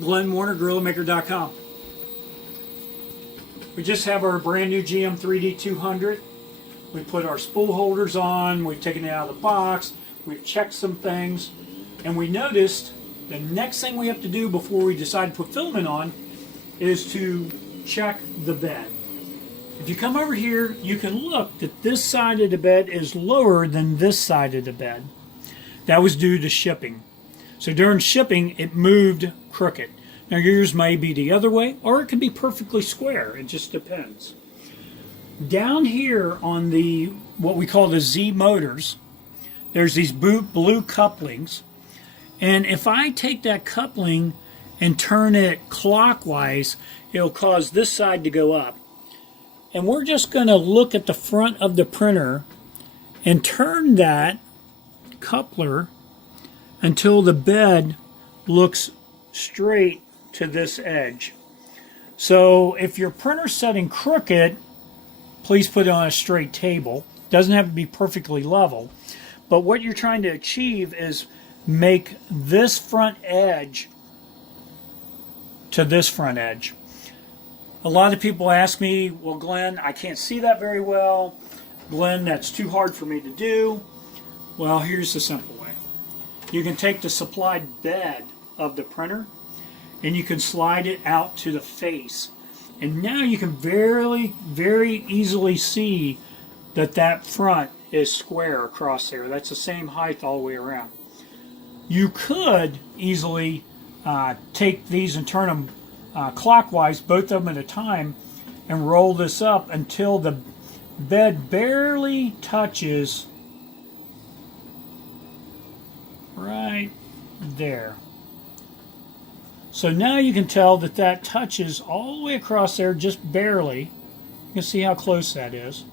Glenn Warner, GorillaMaker.com. We just have our brand new GM 3D 200. We put our spool holders on, we've taken it out of the box, we've checked some things, and we noticed the next thing we have to do before we decide to put filament on is to check the bed. If you come over here, you can look that this side of the bed is lower than this side of the bed. That was due to shipping. So during shipping, it moved crooked. Now yours may be the other way, or it could be perfectly square. It just depends. Down here on the, what we call the Z motors, there's these blue couplings. And if I take that coupling and turn it clockwise, it'll cause this side to go up. And we're just going to look at the front of the printer and turn that coupler until the bed looks straight to this edge. So if your printer's setting crooked, please put it on a straight table. It doesn't have to be perfectly level. But what you're trying to achieve is make this front edge to this front edge. A lot of people ask me, well, Glenn, I can't see that very well. Glenn, that's too hard for me to do. Well, here's the simple way. You can take the supplied bed of the printer and you can slide it out to the face. And now you can very easily see that that front is square across there. That's the same height all the way around. You could easily take these and turn them clockwise, both of them at a time, and roll this up until the bed barely touches right there. So now you can tell that that touches all the way across there, just barely. You can see how close that is.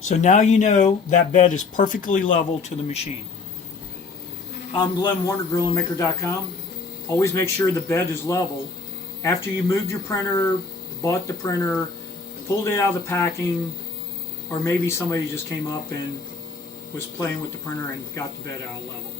So now you know that bed is perfectly level to the machine. I'm Glenn Warner, GorillaMaker.com. Always make sure the bed is level. After you moved your printer, bought the printer, pulled it out of the packing, or maybe somebody just came up and was playing with the printer and got the bed out of level.